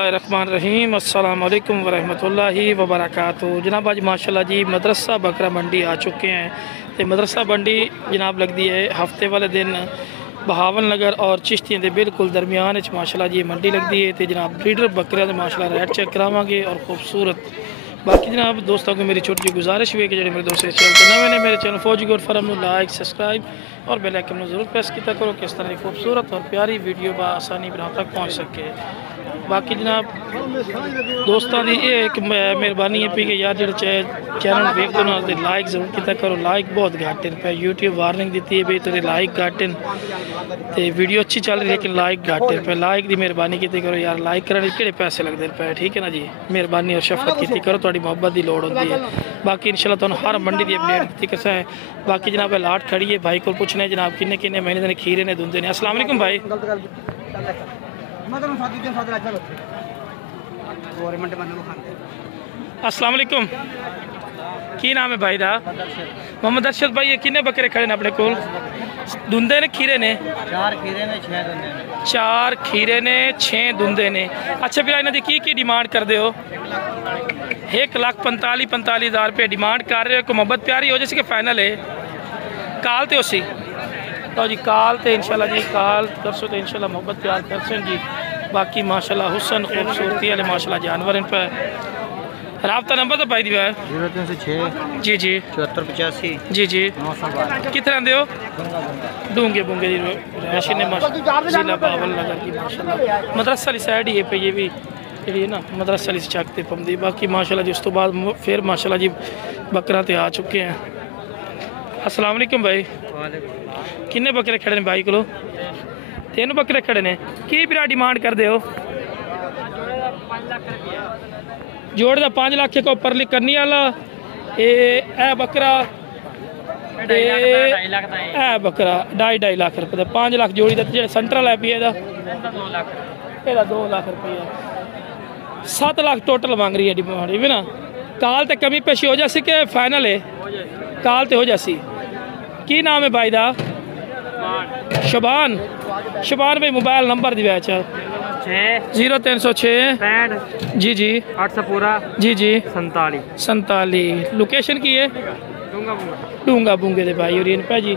रहीम अस्सलाम वालेकुम वरहमतुल्लाहि वबरकातुहू। जनाब आज माशाल्लाह जी मदरसा बकरा मंडी आ चुके हैं। तो मदरसा मंडी जनाब लगती है हफ्ते वाले दिन बहावन नगर और चिश्तियां के बिल्कुल दरमियान माशाल्लाह जी मंडी लगती है। तो जनाब ब्रीडर बकरियां के माशाल्लाह रेट चेक करावांगे और खूबसूरत बाकी जनाब दोस्तों को मेरी छोटी सी गुजारिश हुई है कि जो मेरे दोस्त चैनल नवे ने मेरे चैनल फौजी गोड फॉरम लाइक सब्सक्राइब और बेल आइकन में ज़रूर प्रेस किया करो कि इस तरह की खूबसूरत और प्यारी वीडियो बआसानी बना तक पहुँच सके। बाकी जनाब दोस्तों की एक मेहरबानी है पी कि यार जो चैनल वेख दो ना लाइक जरूर किया करो। लाइक बहुत घट इन पे यूट्यूब वार्निंग दी है भाई तेरे लाइक घट इन तो वीडियो अच्छी चल रही है लेकिन लाइक घट इन पे। लाइक की मेहरबानी की करो यार, लाइक करने के पैसे लगते पे, ठीक है ना जी। मेहरबानी और शफकत की करो, थोड़ी मोहब्बत की लोड़ होती है। बाकी इंशाल्लाह तुहानू हर मंडी की अपडेट दी कसा है। बाकी जनाब लाट खड़ी है, भाई को पूछना है जनाब किन्ने किन्ने महीने दिन खीरे ने दुंदे ने। अस्सलाम वालेकुम भाई। अस्सलाम वालेकुम, की नाम है भाई दा? मोहम्मद अरशद भाई। ये किन्ने बकरे खड़े ने अपने कोल? दुंदे ने खीरे ने? 4 खीरे ने 6 दुंदे ने। 4 खीरे ने 6 दुंदे ने। अच्छा फिर इन्हों की डिमांड कर दे हो? 1,45,000 रुपये डिमांड कर रहे हो। को मोहब्बत प्यारी हो जैसे कि फाइनल है काल तो उसी तो जी काल तो इंशाल्लाह जी काल करसो तो इंशाल्लाह मोहब्बत प्यार करसन जी। बाकी माशाल्लाह हुसन खूबसूरती वाले माशाल्लाह जानवर इन पर। राब्ता नंबर तो भाई दिया है 0306 जी जी 7485 जी जी 912। कितने आते हो? डूंगे बुंगे जी रैशी ने जिला बावल नगर की माशाल्लाह मदरसा वाली साइड ही है पे ये भी जी ना मदरसा वाली चकते पमदी। बाकी माशाल्लाह जी उस तो बाद फिर माशाल्लाह जी बकरा ते आ चुके हैं। अस्सलाम वालेकुम भाई। किन्ने बकरे खड़े ने भाई को? 3 बकरे खड़े ने। की बिरा डिमांड कर दे हो? जोड़ का 5 लाख के ऊपर लिख करनी वाला ए बकरा ए बकरा 2.5 लाख रुपये 5 लाख जोड़ी का जो सेंट्रल है पी 2 लाख रुपया 7 लाख टोटल मांग रही है डिमांड भी ना। काल तो कमी पेशी हो जासी कि फाइनल है? काल तो हो जासी। की नाम है भाई दा? शबान। शबान भाई मोबाइल नंबर दिया 0306 जी जी 800 पूरा जी जी 47 लोकेशन की है डूंगा बूंगे दे भाई और इन पे जी।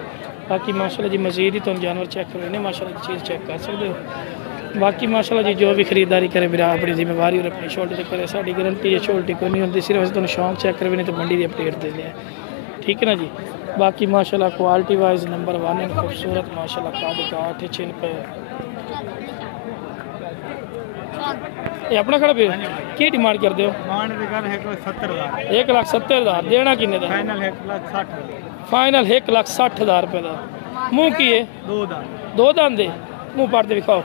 बाकी माशाल्लाह जी मजीद ही तुम जानवर चेक करो इन्हें माशाल्लाह चीज़ चेक कर सकते हो। बाकी माशाल्लाह जी जो भी खरीदारी करे मेरा अपनी जिम्मेवारी और अपनी शोल्टी से करे, साड़ी गारंटी है शोल्टी कोई नहीं होती, सिर्फ तुम शौक चेक करे नहीं तो मंडी की अपडेट दे दें, ठीक है ना जी। बाकी माशाल्लाह क्वालिटी वाइज नंबर 1 है खूबसूरत माशाल्लाह काट चिन पे ये अपना खड़ा पे की डिमांड कर दो? 1,70,000 देना किन्ने दा? फाइनल 1,60,000 रुपये का। मुँह की है? 2 दांत दे मुँह पड़ते दिखाओ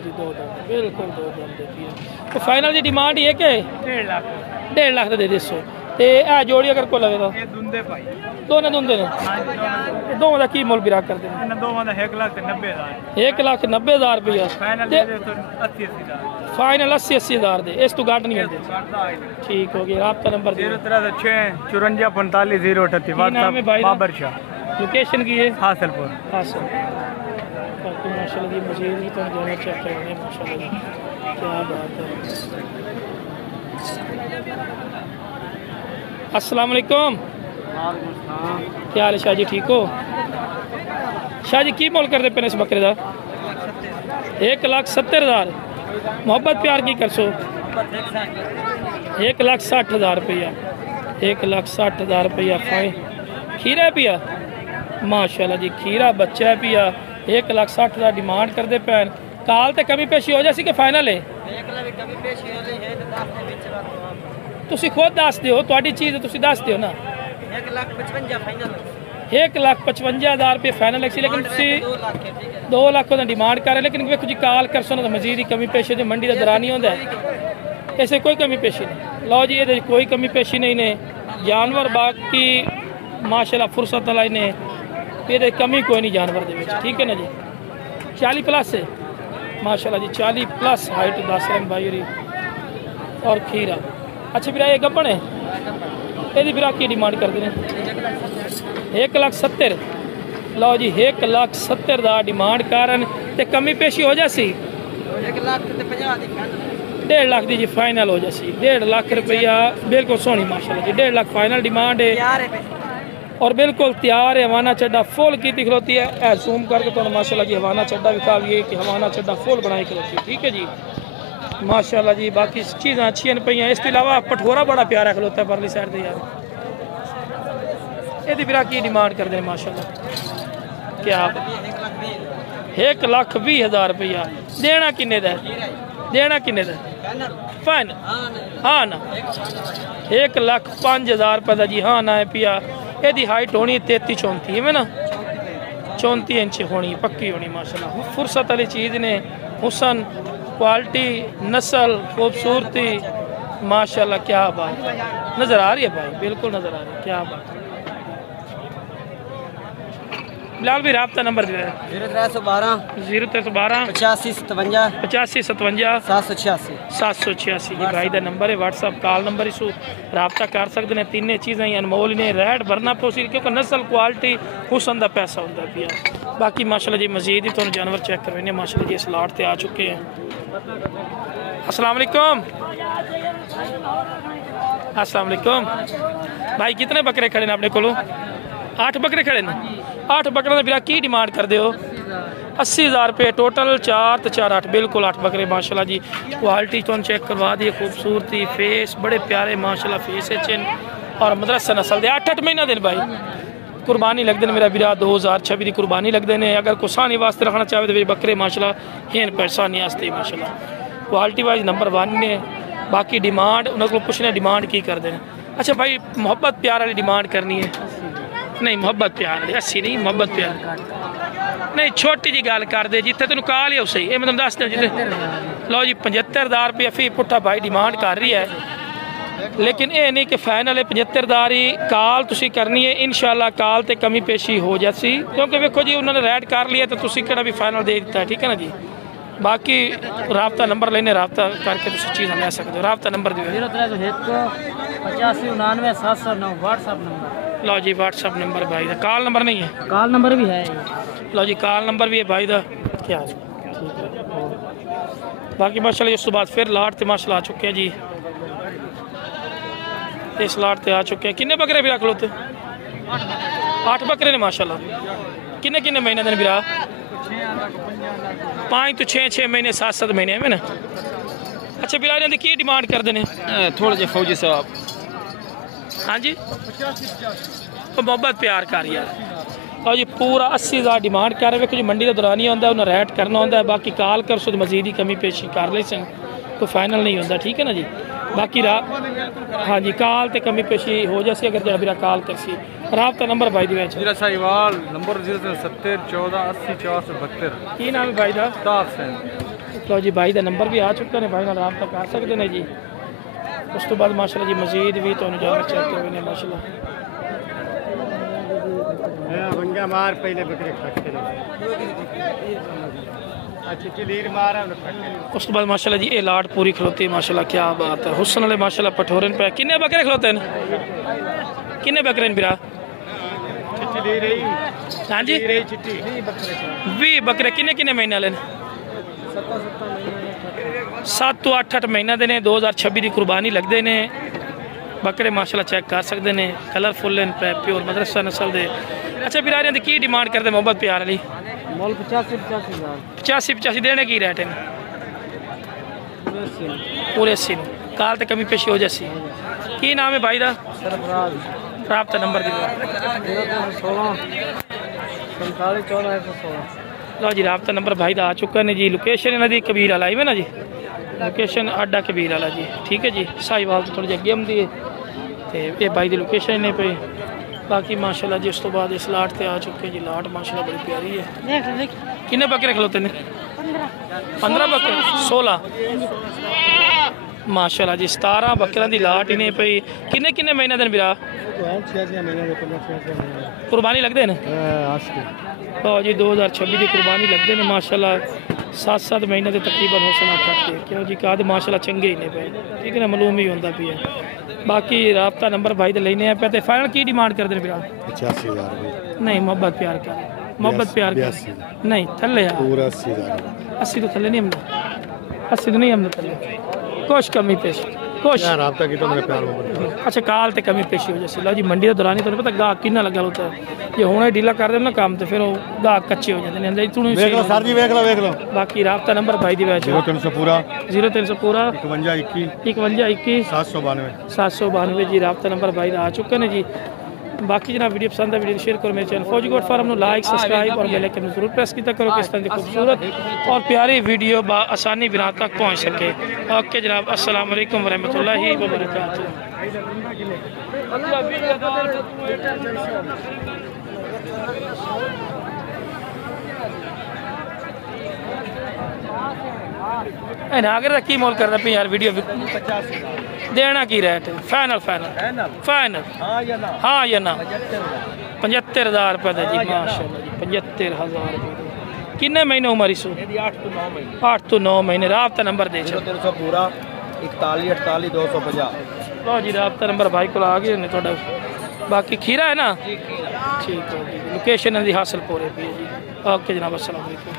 जी 2 दांत बिल्कुल 2 दांत देती है। तो फाइनल की डिमांड ही है कि 1.5 लाख दे दसो तो यह जोड़ी अगर को लगे दोनों दुंदे ने दोवों का की मुल बिरा कर देना? 1,90,000 रुपया फाइनल 80,000 दे इस तो घट नहीं होते। ठीक हो गया। आपका नंबर 0306 54 038 बाबर शाह। लोकेशन की है हासिलपुर। बाकी माशाल्लाह जी मजीद भी तुम जानवर चेक करेंगे माशाल्लाह जी क्या बात है। अस्सलाम वालेकुम। क्या हाल है शाह जी, ठीक हो? शाह जी की मोल कर दे पे इस बकरे का? 1,70,000 मोहब्बत प्यार की कर सो 1,60,000 रुपया 1,60,000 रुपया फाइन खीरा पिया माशाल्लाह जी खीरा बच्चा है पिया 1,60,000 डिमांड कर दे पैन। काल तो कमी पेशी हो जासी कि फाइनल है? तुसी खुद दस दो तुहाडी चीज़ तुसी दस दो ना। 1,55,000 रुपये फाइनल है लेकिन 2 लाख का डिमांड कर रहे लेकिन वेखो जी काल कर सो ना मजीद ही कमी पेशी जो मंडी का दरानी होता है ऐसे कोई कमी पेशी नहीं। लो जी ये कोई कमी पेशी नहीं ने जानवर बाकी माशाल्लाह फुर्सत वाला ने ये कमी कोई नहीं जानवर दे, ठीक है ना जी। 40 प्लस है माशाल्लाह जी 40 प्लस हाइट 10 रंग भाई और खीरा। अच्छा फिर ये गब्बन है ये फिर की डिमांड करते हैं? 1,70,000 लो जी 1,70,000 डिमांड कारण ते कमी पेशी हो जासी 1.5 लाख दी जी फाइनल हो जासी 1.5 लाख रुपया बिल्कुल सोहनी माशाल्लाह जी 1.5 लाख फाइनल डिमांड है और बिल्कुल तैयार है। हवाना चड्डा फुल की खलोती है। जूम करके तो माशाल्लाह जी हवाना चड्डा विखा लिए कि हवाना चड्डा फुल बनाई खलोती है। ठीक है जी माशाल्लाह जी। बाकी चीज़ां अच्छी पे इसके अलावा पठोरा बड़ा प्यारा खलोता है परली साइड से यार। यदि फिर की डिमांड करते हैं माशाल्लाह क्या 1,20,000 रुपया देना किन्ने दा देना किन्ने दा फाइन हाँ ना 1,05,000 रुपये का जी हाँ ना है पिया। यदि हाइट होनी 33-34 है ना 34 इंच होनी पक्की होनी माशाल्लाह। फुर्सत वाली चीज़ ने हुसन क्वालिटी नस्ल खूबसूरती माशाल्लाह क्या बात नज़र आ रही है भाई बिल्कुल नज़र आ रही है क्या बात। बिलाल भी रब्ता नंबर दिया 0312 8557 786 जी भाई का नंबर है। व्हाट्सअप कॉल नंबर इस रब्ता कर सकते हैं। तीन चीज़ें ही अनमोल ने रेट भरना पोसी क्योंकि नस्ल क्वालिटी हुसन का पैसा होता पिया। बाकी माशाल्लाह जी मजीद ही तो जानवर चेक करवाने माशाल्लाह जी इस लाट से आ चुके हैं। अस्सलाम वालेकुम अस्सलाम वालेकुम भाई कितने बकरे खड़े हैं अपने को 8 बकरे खड़े हैं 8 बकरे का बिरा की डिमांड कर दो 80,000 रुपये टोटल 4 तो 4 8 बिल्कुल 8 बकरे माशाल्लाह जी। क्वालिटी तो चेक करवा दी खूबसूरती फेस बड़े प्यारे माशाल्लाह फेस चिन और मदरसा नस्ल दे 8 महीना दिन भाई कुर्बानी लगते हैं मेरा बिरा 2026 की कुर्बानी लगते हैं। अगर कुसानी वास्ते रखना चाहे तो बकरे माशाल्लाह हैं पैसानी वास्ते माशाल्लाह क्वालिटी वाइज नंबर 1 ने। बाकी डिमांड उन्होंने पूछने डिमांड की करते हैं। अच्छा भाई मोहब्बत प्यार वाली डिमांड करनी है नहीं मोहब्बत प्यार वाली 80 नहीं मोहब्बत प्यार नहीं छोटी जी गल कर दे जिथे तेन कॉल ही सही ये मैं तुम दस दूँ जिते लो जी 75,000 रुपया फी पुट्ठा भाई डिमांड कर रही है लेकिन ये नहीं कि फाइनल है 75,000 ही कॉल तुसी करनी है इंशाल्लाह कॉल ते कमी पेशी हो जासी क्योंकि वेखो जी उन्होंने रेड कर लिया तो तुसी केड़ा भी फाइनल दे दिता है। ठीक है ना जी। बाकी राबता नंबर लेने राबता करके तुसी चीज़ ले सकते हो। राबता नंबर दियो 0385 व्हाट्सअप नंबर लो जी व्हाट्सअप नंबर भाई का कॉल नंबर नहीं है कॉल नंबर भी है लो जी कॉल नंबर भी है भाई का क्या है। बाकी माशाल्लाह उस बाद फिर लाट ते माशाल्लाह आ चुके हैं जी इस लाट ते आ चुके हैं। किन्ने बकरे भी रख लो 8 बकरे ने माशाल्लाह किन्ने किन्ने महीने दिन बिरा 5 तो 6 महीने 7 महीने है ना। अच्छा बिरा ने की डिमांड करते हैं थोड़ा जे फौजी साहब हाँ जी मोहब्बत प्यार कर यार और जी पूरा 80,000 डिमांड कर रहे जी मंडी का दौरान ही आता उन्हें रेट करना होता है। बाकी कॉल कर सो मजीद ही कमी पेशी कर ले सन तो फाइनल नहीं होता। ठीक है ना जी। बाकी हाँ जी कॉल तो कमी पेशी हो जासी अगर जरा मेरा कॉल कर सी राबता नंबर भाई दी मेरा साहिवाल नंबर 070 14 80 472 की नाम है भाई का तो जी भाई का नंबर भी आ चुका है भाई राबता कर सकते हैं जी। उस तो बाद माशाल्लाह जी मजीद भी तो जानवर चेक करवाने माशाल्लाह मार पहले बकरे उस तो बाद माशाल्लाह जी ये लाट पूरी खलोती है माशाल्लाह क्या बात है। हुसन वाले माशाल्लाह पठोरन पे किन्ने बकरे खलोते हैं किन्ने बकरे बिरा हाँ जी 20 बकरे किन्ने किन्ने महीने वाले 7 तो 8 महीना देने 2026 की कुर्बानी लगते हैं बकरे माशाल्लाह चेक कर सकते हैं कलरफुल प्योर मदरसा नस्ल दे। अच्छा बिरारियां की डिमांड करते मोहब्बत प्यार वाली 85 देने की रेट है पूरे 80 काल तो कमी पेशी हो जासी। की नाम है भाई का राबता नंबर दी लो जी राबता नंबर भाई का आ चुका है जी। लोकेशन इन्हों की कबीर वाला है ना जी लोकेशन अड्डा कबीर वाला जी। ठीक है जी साहिवाल तो थोड़ी अगे आती है तो ये भाई की लोकेशन ने पे। बाकी माशाल्लाह जी उस तो बाद इस लाट से आ चुके जी लाट माशाल्लाह बड़ी प्यारी है। किन्ने बकरे खलोते हैं 15 बकरे 16 माशाल्लाह जी 17 बकरों की लाट इन्हें पई किन्ने किन्ने महीने दिन बिरा कुर्बानी लगते हैं तो जी 2026 की कुर्बानी लगते हैं माशाल्लाह 7 महीने के तकरीबन हो सना करते क्यों जी कहा माशाल्लाह चंगे ही ने पे। ठीक है ना मालूम ही होता भी है। बाकी राबता नंबर भाई तो लेने पे फाइनल की डिमांड करते हैं 85,000 नहीं मोहब्बत प्यार कर मोहब्बत प्यार का नहीं थले यार पूरा 80,000 अस्सी तो थले नहीं हमने 80 तो नहीं हमने थले कुछ कमी पेश कुछ यार राब्ता की तो मेरे प्यार मोहब्बत अच्छा काल ते कमी पेशी हो जैसे लो जी मंडी के दौरान ही पता गाहक किन्ना लगा होता है जे हुणे ढीला कर देना काम तो फिर वो गाहक कच्चे हो जाते हैं अंदर इतनी देख लो सर जी देख लो बाकी राब्ता नंबर भाई दी वैसे 0300 पूरा 0300 पूरा 51 21 51 21 792 792 जी राब्ता नंबर भाई आ चुके हैं जी बाकी जनाब वीडियो पसंद है वीडियो शेयर करो मेरे चैनल फौजी गोट फार्म लाइक सब्सक्राइब और बेल आइकन जरूर प्रेस किया करो किस तरह की खूबसूरत और प्यारी वीडियो आसानी बिना तक पहुंच सके ओके जनाब अस्सलाम वालेकुम रहमतुल्लाहि व बरकातहू अगर की मोल करना पे यार वीडियो देना की रेट फाइनल फाइनल फाइनल हाँ या ना 75,000 रुपये का जी माशाल्लाह जी 75,000 रुपये किन्ने महीने उम्र इसो 8 तो 9 महीने राब्ता नंबर दे 0300 पूरा 41 48 250 लो जी राब्ता नंबर भाई को आ गए थोड़ा बाकी खीरा है ना ठीक है जी लोकेशन दी हासिल पूरे पे जी ओके जनाब अस्सलाम वालेकुम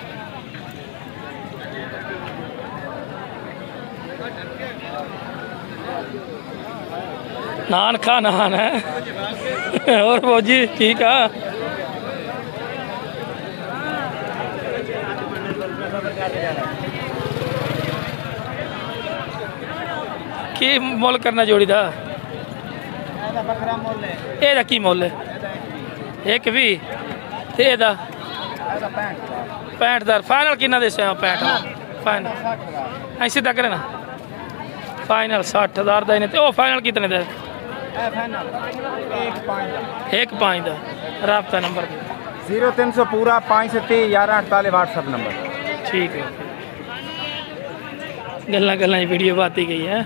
नान खा नान है और फौजी ठीक है की मुल करना जोड़ी दा एदा की मुल है एक भी ते एदा 65,000 फाइनल कितना दे 65 फाइनल ऐसे तक ना फाइनल 60,000 का इन्हें ओ फाइनल कितने का एक 5 का राब्ता नंबर 0300 पूरा 5 से 11 48 व्हाट्सएप नंबर ठीक है गल्ला गल्ला वीडियो बात ही गई है।